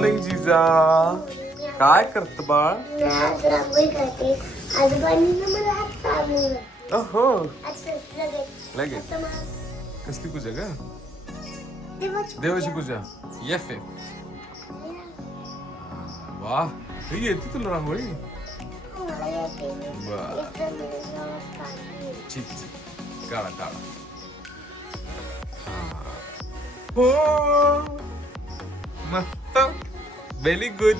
Morning जिजा. काय करत बाळ? हो अहो. लगेच. कसली पूजा ग? देवाची पूजा. येस वा. येते तुला रांगोळी? बर ठीक काढा काढा. हो. मस्त. व्हेरी गुड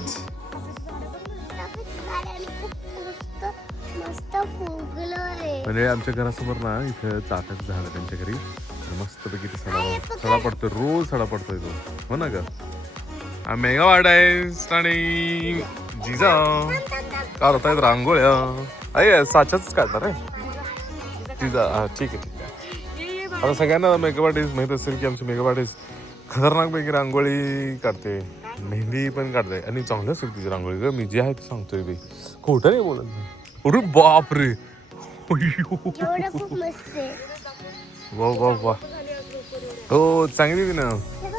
मस्त मस्त म्हणजे आमच्या घरासमोर ना इथं चाफ्याचं झाड आहे त्यांच्या घरी. आणि मस्तपैकी ते सडा सडा पडतोय रोज सडा पडतोय तो. हो ना ग? मेगा वाड आहे आणि जिजा. काढतायत रांगोळ्या. अय साच्याच काढणार आहे. जिजा हा ठीक आहे ठीक आहे. आता सगळ्यांना मेकअप आर्टिस्ट माहीत असेल की आमचे मेकअप आर्टिस्ट खतरनाक पैकी रांगोळी काढते. मेहंदी पण काढते आणि चांगलं असेल तुझी रांगोळी ग. मी जे आहे ते सांगतोय बी खोटं नाही बोलत. अरे बाप रे एवढं खूप मस्त आहे. वा वा वा. हो चांगली ती ना. हे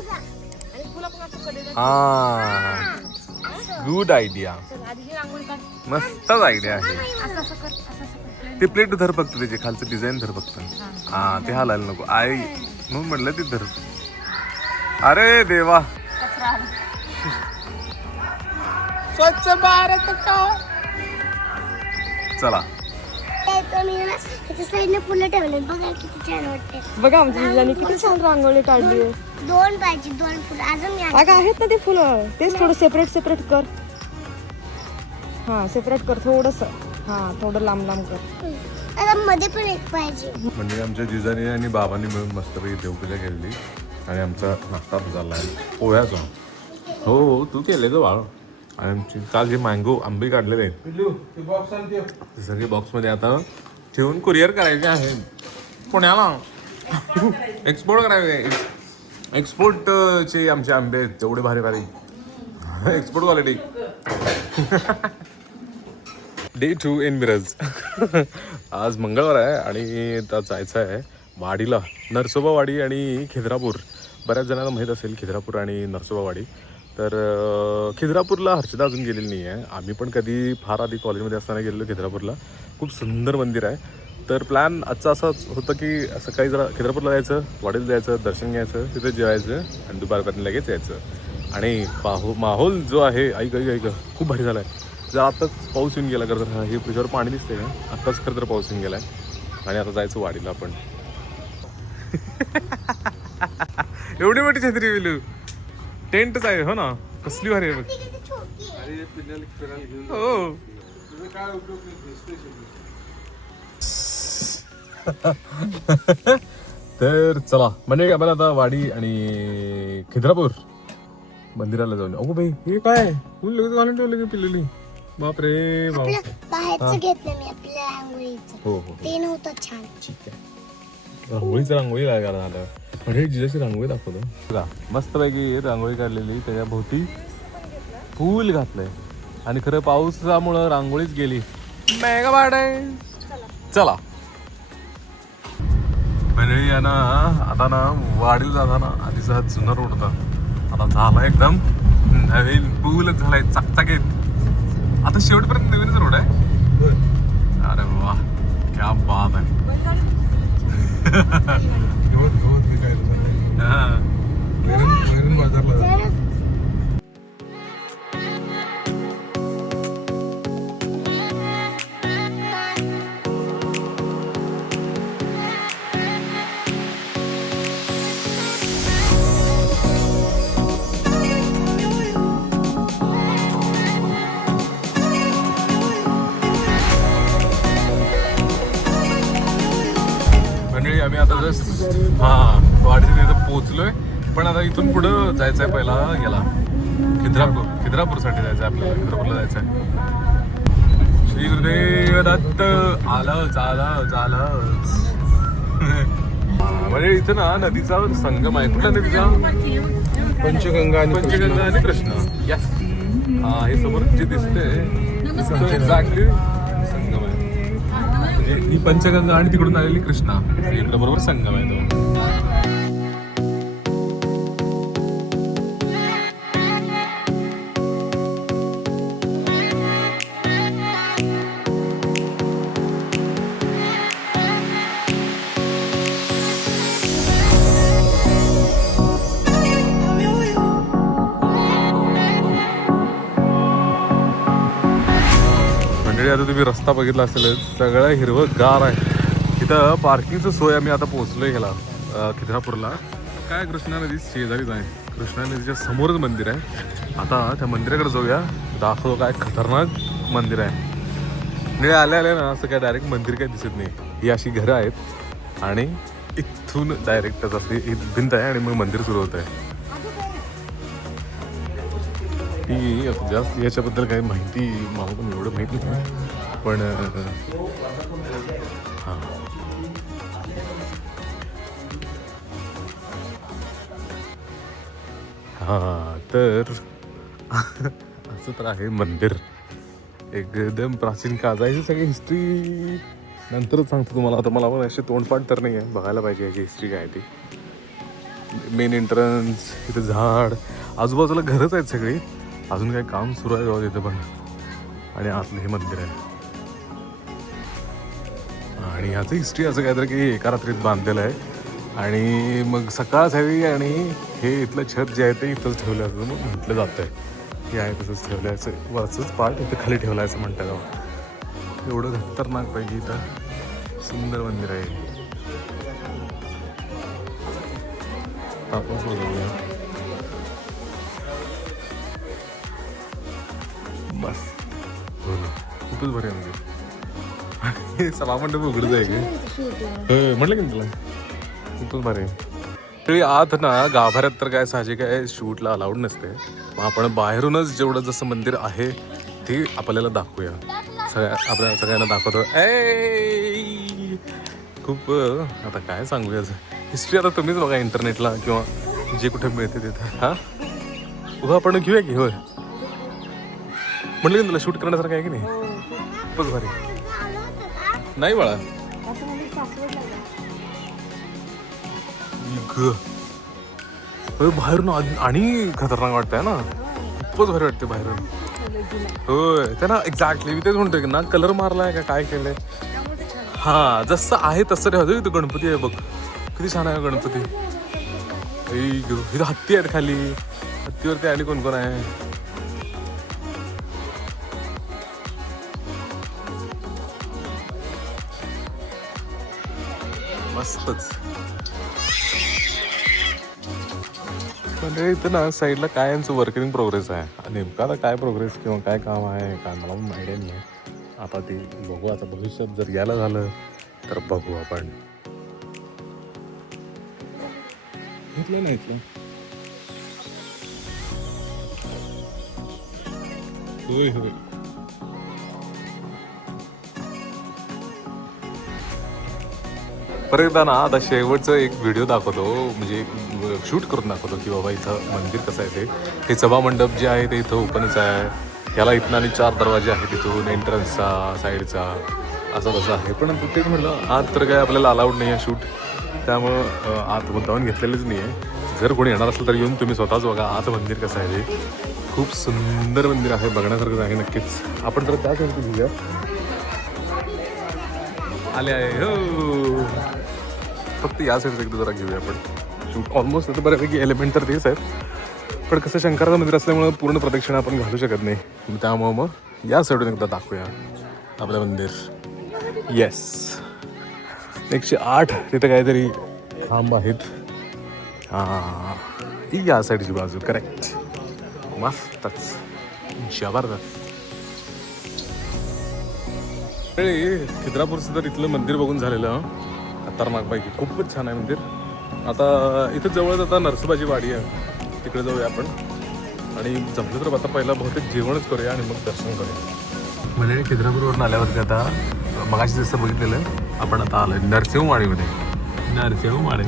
गुड आयडिया मस्तच आयडिया आहे. ते प्लेट धर फक्त त्याचे. खालचं डिझाईन धर फक्त. हा ते हालायला नको. आई म्हणून म्हटलं ते धर. अरे देवा. स्वच्छ भारत चला. त्याच्या साईडने फुलं ठेवले. बघा किती छान वाटते बघा आमच्या जिजाने किती छान रांगोळी काढली आहे. दोन पाहिजे दोन फुलं. अजून अगं आहेत ना ते फुलं. तेच थोडं सेपरेट सेपरेट कर. हा सेपरेट कर थोडस. हा थोडं लांब लांब कर. मध्ये पण एक पाहिजे. म्हणजे आमच्या जिजाने आणि बाबांनी मिळून मस्तपैकी देवपूजा केलेली. आणि आमचा नाश्ता झाला आहे. पोह्याचा. हो हो तू केले तो बाळ. आणि आमची काल जे मँगो आंबे काढलेले. आहेत ते सगळे बॉक्समध्ये आता ठेवून कुरिअर करायचे आहेत. पुण्याला. एक्सपोर्ट करायचे. एक्सपोर्ट चे आमचे आंबे आहेत तेवढे भारी भारी. Export quality day two in Miraj आज मंगळवार आहे आणि आता जायचं आहे वाडीला. नरसोबावाडी आणि खिद्रापूर. बऱ्याच जणांना माहीत असेल खिद्रापूर आणि नरसोबावाडी. तर खिद्रापूरला हर्षदा अजून गेलेली नाही आहे. आम्ही पण कधी फार आधी कॉलेजमध्ये असताना गेलेलो खिद्रापूरला. खूप सुंदर मंदिर आहे. तर प्लॅन आजचा असाच होतं की सकाळी जरा खिद्रापूरला जायचं वाडीला जायचं दर्शन घ्यायचं तिथे जेवायचं आणि दुपारपर्यंत लगेच यायचं. आणि पाहो माहोल जो आहे ऐक ऐक ऐक खूप भारी झाला आहे जर आत्ताच पाऊस येऊन गेला खरं तर. हे पृथ्वीवर पाणी दिसते का आत्ताच खरं तर पाऊस येऊन गेला आहे आणि आता जायचं वाडीला आपण. एवढी मोठी छत्री विलू. टेंटच आहे हो ना? कसली भारी आहे बघ. ती किती छोटी आहे. हो. तर चला म्हणजे आपण आता वाडी आणि खिद्रापूर मंदिराला जाऊन अगो बाई हे काय? फुल लगेच घालून ठेवलं की पिल्लेली बाप रे बाप. आपलं बाहेरचं घेतलं मी आपल्या रांगोळीचं हो हो ते नव्हतं छान. ठीक आहे. रांगोळीचं रांगोळी लागायला झालं म्हणजे जिजाची रांगोळी दाखवतो. बघा मस्तपैकी रांगोळी काढलेली त्याच्या भोवती फूल घातलंय. आणि खरं पावसामुळं रांगोळीच गेली. मेगा वाढ. आहे चला. मंडळी आहे ना आता ना वाडीला जाताना आधीचा जुना रोड होता. आता झाला एकदम नवीन पूलच झालाय चकचकीत. आता शेवटपर्यंत नवीनच रोड आहे. अरे वा क्या बात आहे. खिद्रापूर खिद्रापूरसाठी जायचं आपल्याला खिद्रापूरला जायचंय श्री गुरुदेव दत्त आलंच आलंच आलंच म्हणजे इथं ना नदीचा संगम आहे. कुठल्या नदीचा? पंचगंगा आणि पंचगंगा आणि कृष्णा. यस हा हे समोर जे दिसते एक्झॅक्टली संगम आहे. म्हणजे ही पंचगंगा आणि तिकडून आलेली कृष्णा. इकडे बरोबर संगम आहे तो. आता तुम्ही रस्ता बघितला असेल सगळं हिरवं गार आहे. तिथं पार्किंगचं सोय आम्ही आता पोहोचलो ह्याला खिद्रापूरला. काय कृष्णा नदी शेजारीच आहे. कृष्णा नदीच्या समोरच मंदिर आहे. आता त्या मंदिराकडे जाऊया. दाखवतो काय खतरनाक मंदिर आहे. निळे आले आले ना असं काय डायरेक्ट मंदिर काय दिसत नाही. ही अशी घरं आहेत. आणि इथून डायरेक्ट असं ही भिंत आहे आणि मग मंदिर सुरू होत आहे ती जास्त याच्याबद्दल काही माहिती मला पण एवढं माहिती नाही. पण हां. हां तर असं तर आहे मंदिर. एकदम प्राचीन काळाची सगळी हिस्ट्री नंतरच सांगतो तुम्हाला. आता मला पण अशी तोंडपाठ तर नाही आहे बघायला पाहिजे याची हिस्ट्री काय ती. मेन एंट्रन्स इथं झाड. आजूबाजूला घरच आहेत सगळी. अजून काही काम सुरू आहे तेव्हा तिथं पण. आणि आतलं हे मंदिर आहे. आणि ह्याचं हिस्ट्री असं काहीतरी की एका रात्रीत बांधलेलं आहे. आणि मग सकाळ झाली आणि हे इथलं छत जे आहे ते इथंच ठेवलं असं मग म्हटलं जातं आहे हे आहे तसंच ठेवलं आहे असं वरचंच पार्ट इथं खाली ठेवलं म्हणतं असं गाव एवढं खतरनाक पाहिजे इथं सुंदर मंदिर आहे. आपण खूपच बरे म्हणजे. सभा मंडप उघडत आहे का होय, म्हटलं की तुला? भारी आहे. तरी आत ना गाभाऱ्यात तर काय साहजिक आहे शूटला अलाउड नसते. मग आपण बाहेरूनच जेवढं जसं मंदिर आहे ते आपल्याला दाखवूया. सगळ्या आपल्या सगळ्यांना दाखवतो. ए खूप आता काय सांगू याचं हिस्ट्री आता तुम्हीच बघा इंटरनेटला किंवा जे कुठे मिळते तिथं. हा? उभा आपण घेऊया की होय? म्हटलं की तुला शूट करण्यासारखं आहे की नाही? खूपच भारी. आलो होतं का नाही बाळा. ग. बाहेरून आणि खतरनाक वाटतंय ना? खूपच भारी वाटते बाहेरून. होय. त्यांना एक्झॅक्टली मी तेच म्हणतोय की ना कलर मारलाय का काय केलंय? हा जसं आहे तसं ठेवतो इथं गणपती आहे बघ. किती छान आहे गणपती. इथं हत्ती आहेत खाली. हत्तीवरती आणि कोण कोण आहे? मस्तच. म्हणजे इथं ना साईडला काय यांचं वर्किंग प्रोग्रेस आहे नेमका आता काय प्रोग्रेस किंवा काय काम आहे काय मला पण आयडिया नाही. आता ते बघू आता भविष्यात जर यायला झालं तर बघू आपण. घेतलं नाही इथलं. होय होय. परत एकदा ना आता शेवटचं एक व्हिडिओ दाखवतो म्हणजे शूट करून दाखवतो की बाबा इथं मंदिर कसं आहे ते. हे सभा मंडप जे आहे ते इथं ओपनच आहे. याला इथनं आणि चार दरवाजे आहेत तिथून एंट्रन्सचा साईडचा असं तसं आहे. पण प्रत्येक म्हटलं आत तर काय आपल्याला अलाउड नाही आहे शूट त्यामुळं आत मुद्दावून घेतलेलंच नाही आहे जर कोणी येणार असेल तर येऊन तुम्ही स्वतःच बघा आत मंदिर कसं आहे ते. खूप सुंदर मंदिर आहे बघण्यासारखं आहे नक्कीच. आपण जर त्या साईडचं घेऊया आले आहे हो! फक्त या साईडचं एकदा जरा घेऊया आपण. शूट ऑलमोस्ट तर बऱ्यापैकी एलिमेंट तर तेच आहेत. पण कसं शंकराचं मंदिर असल्यामुळं पूर्ण प्रदक्षिणा आपण घालू शकत नाही. त्यामुळं मग या साईडून एकदा दाखवूया. आपलं मंदिर. येस एकशे आठ तिथं काहीतरी खांब आहेत. हां ही या साईडची बाजू करेक्ट मस्तच. जबरदस्त. खिद्रापूरचं तर इथलं मंदिर बघून झालेलं खतरनाक पैकी. खूपच छान आहे मंदिर. आता इथं जवळच आता नरसोबाची वाडी आहे. तिकडे जाऊया आपण. आणि जमलं तर आता पहिला बहुतेक जेवणच करूया आणि मग दर्शन करूया. म्हणजे खिद्रापूरवरून आल्यावरती आता मगाशी जसं बघितलेलं आपण आता आलोय नरसिंहवाडीमध्ये. नरसिंहवाडी.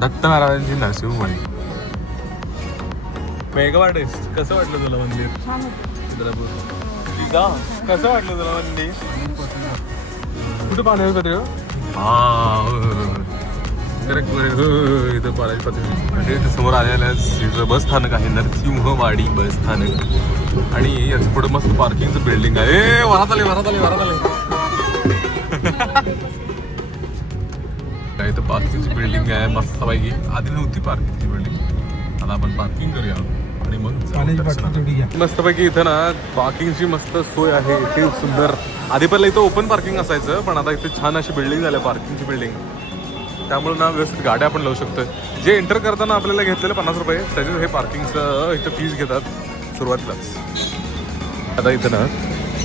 दत्त महाराजांची नरसिंहवाडी. मेघवाडे कसं वाटलं तुला मंदिर? खिद्रापूर. कसं वाटलं तुला मंदिर? कुठे पाणी पातळी हा करेक्ट इथं पाण्याची पातळी समोर आलेलं आहे बस स्थानक आहे नरसिंहवाडी बस स्थानक. आणि याचं पुढे मस्त पार्किंगचं बिल्डिंग आहे. ए वरात आले वरात आले वरात आले. काय इथं पार्किंगची बिल्डिंग आहे मस्त पैकी आधी नव्हती पार्किंगची बिल्डिंग आता आपण पार्किंग करूया. आणि मग घ्या. मस्तपैकी इथं ना पार्किंगची मस्त सोय आहे. इथे सुंदर आधी पहिला इथं ओपन पार्किंग असायचं पण आता इथे छान अशी बिल्डिंग झाल्या पार्किंगची बिल्डिंग त्यामुळे ना व्यवस्थित गाड्या आपण लावू शकतोय. जे एंटर करताना आपल्याला घेतलेलं पन्नास रुपये त्याचे हे पार्किंगचं इथं फीज घेतात सुरुवातीलाच. आता इथं ना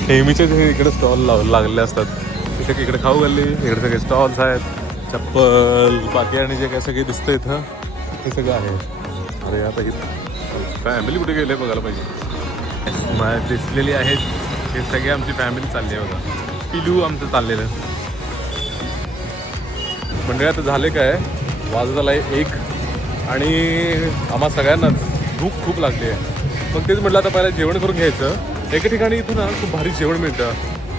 नेहमीचे जे इकडे स्टॉल लाव लागलेले असतात इथे इकडे खाऊ गल्ली इकडे सगळे स्टॉल्स आहेत चप्पल बाकी आणि जे काय सगळे दिसतं इथं ते सगळं आहे. अरे आता इथं फॅमिली कुठे गेले बघायला पाहिजे. दिसलेली आहेत. हे सगळे आमची फॅमिली चालली आहे बघा. पिलू आमचं चाललेलं. म्हणजे आता झाले काय? वाजत आला आहे एक आणि आम्हा सगळ्यांनाच भूक खूप लागली आहे. मग तेच म्हटलं आता पहिला जेवण करून घ्यायचं. एका ठिकाणी इथून ना खूप भारी जेवण मिळतं.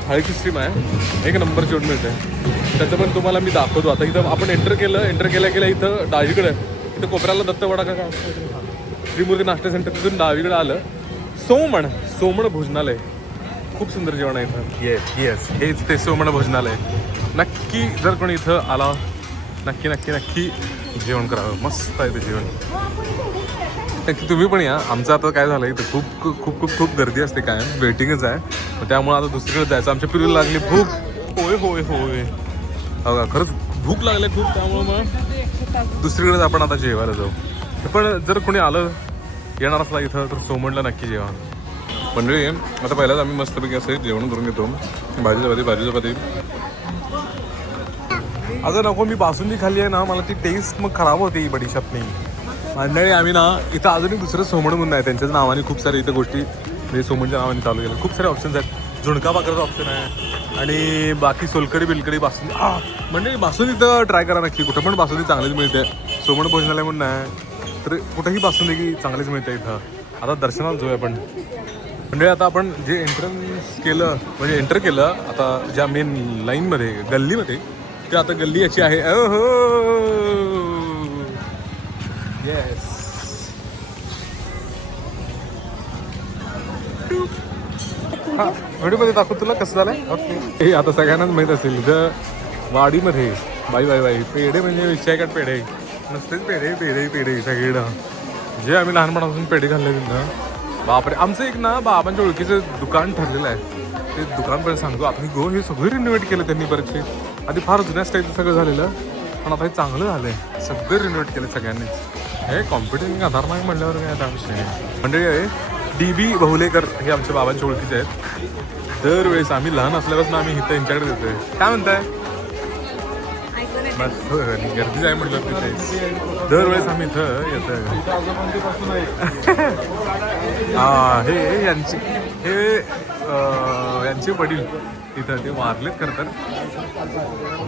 थाळीची स्ट्रीम आहे. एक नंबर जेवण मिळतं त्याचं पण तुम्हाला मी दाखवतो. आता इथं आपण एंटर केलं एंटर केल्या केल्या इथं डावीकडे इथं कोपऱ्याला दत्तवडा का श्रीमूर्ती नाश्ता सेंटर तिथून डावीकडे आलं. सोमण सोमण भोजनालय. खूप सुंदर जेवण आहे इथं. येस येस हेच ते सोमण भोजनालय. नक्की जर कोणी इथं आला नक्की नक्की नक्की जेवण करावं. मस्त आहे ते जेवण. नक्की तुम्ही पण या. आमचं आता काय झालं इथं खूप खूप खूप खूप गर्दी असते काय वेटिंगच आहे. त्यामुळे आता दुसरीकडे जायचं. आमच्या पिढीला लागली भूक. होय होय होय. हो का? खरंच भूक लागली खूप त्यामुळे मग दुसरीकडे आपण आता जेवायला जाऊ. पण जर कोणी आलं येणार असला इथं तर सोमणला नक्की जेवा. मंडळी आता पहिलाच आम्ही मस्तपैकी असं जेवण करून घेतो. भाजी चपाती भाजी चपाती अगं नको मी बासुंदी खाल्ली आहे ना मला ती टेस्ट मग खराब होती बडीशापनी. मंडळी आम्ही ना इथं अजूनही दुसरं सोमण म्हणून आहे. त्यांच्याच नावाने खूप सारे इथं गोष्टी म्हणजे सोमणच्या नावाने चालू केल्या खूप सारे ऑप्शन्स आहेत. झुणका भाकरचा ऑप्शन आहे. आणि बाकी सोलकडी बिलकडी बासुंदी. आ म्हणजे बासुंदी तर ट्राय करा नक्की. कुठं पण बासुंदी चांगलीच मिळते. सोमण भोजनालय म्हणून आहे. तर कुठंही बासुंदी की चांगलीच मिळते इथं. आता दर्शनाला जाऊया आपण. म्हणजे आता आपण जे एंट्रन्स केलं म्हणजे एंटर केलं आता ज्या मेन लाईनमध्ये गल्लीमध्ये ते आता गल्ली याची आहे. ओहो! येस हां व्हिडिओमध्ये दाखव तुला कसं झालंय? ओके हे आता सगळ्यांनाच माहीत असेल इथं वाडीमध्ये बाई बाई बाई पेढे म्हणजे विषय पेढे. नसतेच पेढे पेढे पेढे सगळीकडं. जे आम्ही लहानपणापासून पेढे खाल्ले तिथं बापरे आमचं एक ना बाबांच्या ओळखीचं दुकान ठरलेलं आहे. ते दुकान पण सांगतो आता गो हे सगळं रिनोव्हेट केलं त्यांनी बरेचसे आधी फार जुन्या स्टाईलचं सगळं झालेलं पण आता हे चांगलं झालं आहे सगळं रिनोव्हेट केलं सगळ्यांनीच. हे कॉम्पिटिशन आधार नाही म्हणल्यावर काय आता विषय मंडळी आहे डी बी बहुलेकर हे आमच्या बाबांच्या ओळखीचे आहेत. दरवेळेस आम्ही लहान असल्यापासून आम्ही इथं यांच्याकडे देतोय. काय म्हणताय? बस. गर्दीच आहे म्हटलं तिथे. दरवेळेस आम्ही इथं आहे हा हे यांची हे यांचे वडील इथं ते तर.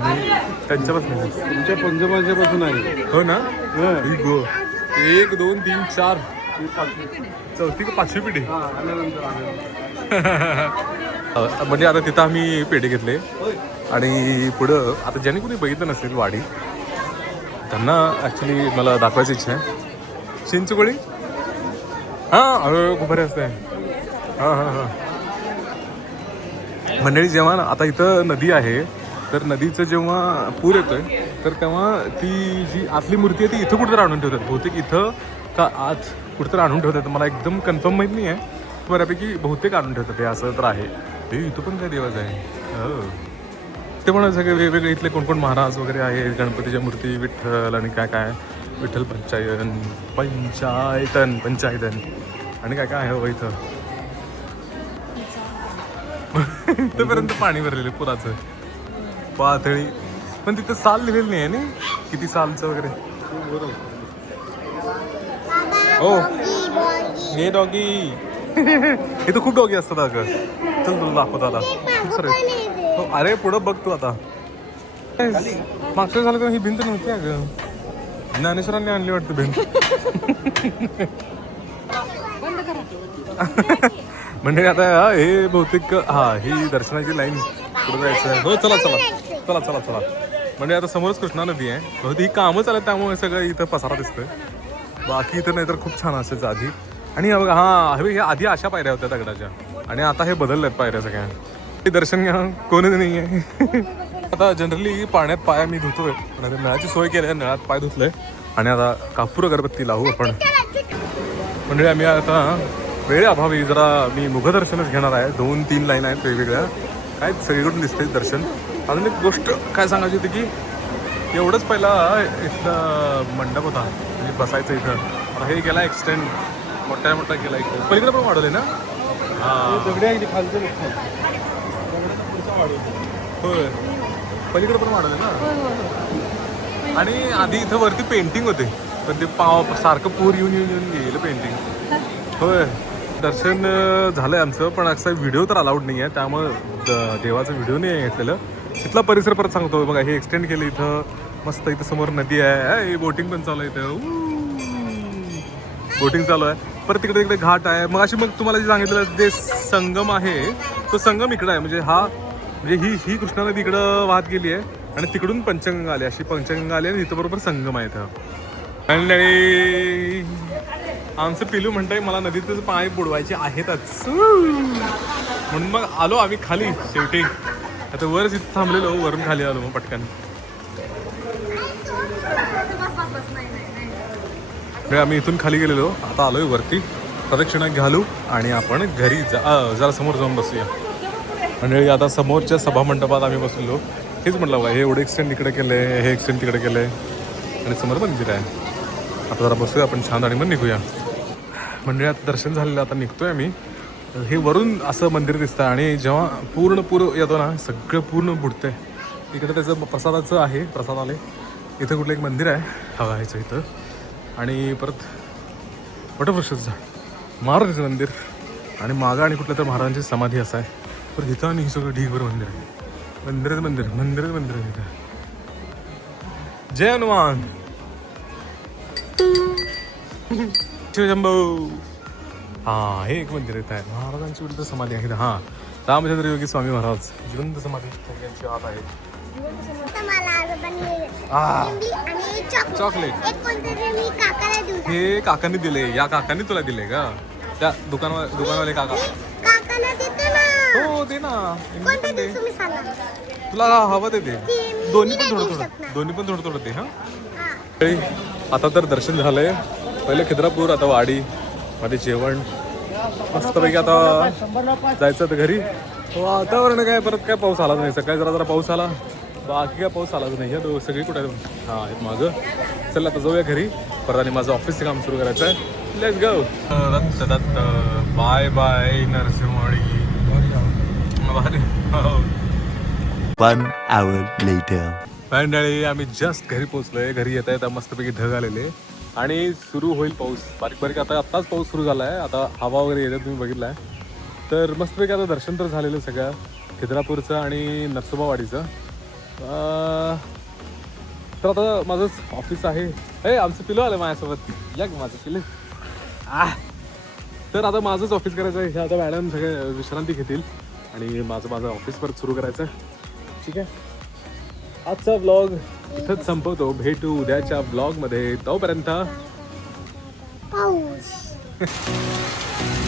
मी त्यांच्यापासून तुमच्या पंजोबांच्यापासून आहे. हो ना? गो. एक दोन तीन चार. चौथी का पाचवी पिढी? म्हणजे आता तिथं आम्ही पेढे घेतले. आणि पुढं आता ज्याने कुणी बघितलं नसेल वाडी त्यांना ॲक्च्युली मला दाखवायची इच्छा आहे. चिंचुकळी हां अरे खूप असते हां हां हां. मंडळी जेव्हा ना- आता इथं नदी आहे तर नदीचं जेव्हा पूर येतोय तर तेव्हा ती जी आतली मूर्ती आहे ती इथं कुठं आणून ठेवतात. बहुतेक इथं का आज कुठं आणून ठेवतात. मला एकदम कन्फर्म माहीत नाही आहे बऱ्यापैकी बहुतेक आणून ठेवतात. हे असं तर आहे. हे इथं पण काय देवाच आहे? हो. ते पण सगळे वेगवेगळे इथले कोण कोण महाराज वगैरे आहे गणपतीच्या मूर्ती विठ्ठल आणि काय काय? विठ्ठल पंचायन पंचायतन पंचायतन. आणि काय काय आहे हो इथं? इथपर्यंत पाणी भरलेलं पुराचं. पातळी. पण तिथं साल लिहिलेलं नाही आहे ना? किती सालचं वगैरे? हो. हे डॉगी. इथं खूप डॉगी असतात अगं. चल तुला दाखवत सारे हो अरे पुढं बघ तू आता. मागच्या झालं तर ही भिंत नव्हती अगं. ज्ञानेश्वरांनी आणली वाटतं भिंत. म्हणजे आता हे बहुतेक हा ही दर्शनाची लाईन पुढे जायचं आहे. हो चला चला. चला चला चला. म्हणजे आता समोरच कृष्णा नदी आहे. बहुतेक ही कामं चालत त्यामुळे सगळं इथं पसारा दिसतोय. बाकी इथं नाही तर खूप छान असायचं आधी. आणि हे बघा हा हे आधी अशा पायऱ्या होत्या दगडाच्या. आणि आता हे बदलल्यात पायऱ्या सगळ्या. हे दर्शन घ्या कोणीच नाही आहे आता जनरली पाण्यात पाय मी धुतोय. आणि आता नळाची सोय केली आहे नळात पाय धुतलंय आणि आता कापूर अगरबत्ती लावू आपण. म्हणजे आम्ही आता वेळ अभावी. जरा मी मुखदर्शनच घेणार आहे. दोन तीन लाईन आहेत वेगवेगळ्या. काय सगळीकडून दिसते दर्शन. अजून एक गोष्ट काय सांगायची होती की एवढंच पहिला इथला मंडप होता. म्हणजे बसायचं इथं. आता हे गेला एक्सटेंड मोठ्या मोठा गेला इकडे पलीकडे पण वाढवले ना? दगडी आहे खालचं मोठं होय. पलीकडे पण वाढवले ना? आणि आधी इथं वरती पेंटिंग होते. पण ते पाव सारखं पूर येऊन येऊन येऊन गेलं पेंटिंग होय. दर्शन अं, झालंय आमचं पण असं व्हिडिओ तर अलाउड नाही आहे त्यामुळं देवाचा व्हिडिओ नाही घेतलेलं. इथला परिसर परत सांगतो बघा हे एक्सटेंड केलं इथं. मस्त इथं समोर नदी आहे. बोटिंग पण चालू आहे इथं. बोटिंग चालू आहे. परत तिकडे तिकडे घाट आहे. मग अशी मग तुम्हाला जे सांगितलं जे संगम आहे तो संगम इकडं आहे. म्हणजे हा म्हणजे ही ही कृष्णा नदी इकडं वाहत गेली आहे आणि तिकडून पंचगंगा आली अशी पंचगंगा आली आणि इथं बरोबर संगम आहे इथं. आणि आमचं पिलू म्हणतंय मला नदीतच पाणी बुडवायचे आहेतच. म्हणून मग आलो आम्ही खाली शेवटी. आता वरच इथं थांबलेलो वरून खाली आलो मग पटकन. हे आम्ही इथून खाली गेलेलो. आता आलोय वरती. प्रदक्षिणा घालू आणि आपण घरी जा जरा समोर जाऊन बसूया. म्हणजे आता समोरच्या सभा मंडपात आम्ही बसलेलो. हेच म्हटलं बघा हे एवढं एक्सटेंड इकडे केले हे एक्सटेंड तिकडे केले आणि समोर मंदिर आहे. आता जरा बसूया आपण छान आणि मग निघूया. म्हणजे आता दर्शन झालेलं आता निघतोय आम्ही. हे वरून असं मंदिर दिसतं आणि जेव्हा पूर्ण पूर येतो ना सगळं पूर्ण बुडतंय. इकडे त्याचं प्रसादाचं आहे प्रसाद आले. इथं कुठलं एक मंदिर आहे हवा ह्याचं इथं. आणि परत वटवृक्षाचं झाड. महाराजांचं मंदिर आणि मागं आणि कुठल्या तर महाराजांची समाधी असं आहे. पण इथं आणि हे सगळं ढीगभर मंदिर आहे. मंदिरच मंदिर मंदिरच मंदिर आहे इथं. जय हनुमान. शिवशंभो हा हे एक मंदिर येत आहे. महाराजांची उलट समाधी आहे हा रामचंद्र योगी स्वामी महाराज. जिवंत समाधी. यांची आत आहे. चॉकलेट. हे काकांनी दिले. या काकांनी तुला दिले का त्या दुकानवा दुकानवाले काका. काकाला देतो ना. हो दे ना. तुला हवं ते दे. ते दोन्ही नाही पण थोडं. थोडं. दोन्ही पण थोडं थोडं दे हा. आता तर दर्शन झालंय. पहिले खिद्रापूर आता वाडी. मध्ये जेवण. मस्तपैकी आता जायचं तर घरी. वातावरण काय? परत काय पाऊस आलाच नाही. सकाळी जरा जरा पाऊस आला. बाकी काय पाऊस आलाच नाही. दो सगळी कुठे आहेत? हा आहेत मागं. चल आता जाऊया घरी. परत आणि माझं ऑफिसचं काम सुरू करायचं आहे. Let's go Datta Datta. Bye bye Narsinhwadi. हो. One hour later. मंडळी आम्ही जस्ट घरी पोहोचलोय. घरी येत आहे मस्तपैकी ढग आलेले. आणि सुरू होईल पाऊस. बारीक बारीक आता आत्ताच पाऊस सुरू झाला आहे आता हवा वगैरे येते तुम्ही बघितला आहे तर मस्तपैकी आता दर्शन तर झालेलं सगळं. खिद्रापूरचं आणि नरसोबावाडीचं. तर आता माझंच ऑफिस आहे. ए आमचं पिलो आलं माझ्यासोबत. या की माझं पिलं. आ. तर आता माझंच ऑफिस करायचं आहे. हे आता मॅडम सगळे विश्रांती घेतील. आणि माझं माझं ऑफिस परत सुरू करायचं. आहे ठीक आहे? आजचा ब्लॉग इथंच संपवतो. भेटू उद्याच्या ब्लॉगमध्ये तोपर्यंत पाऊस.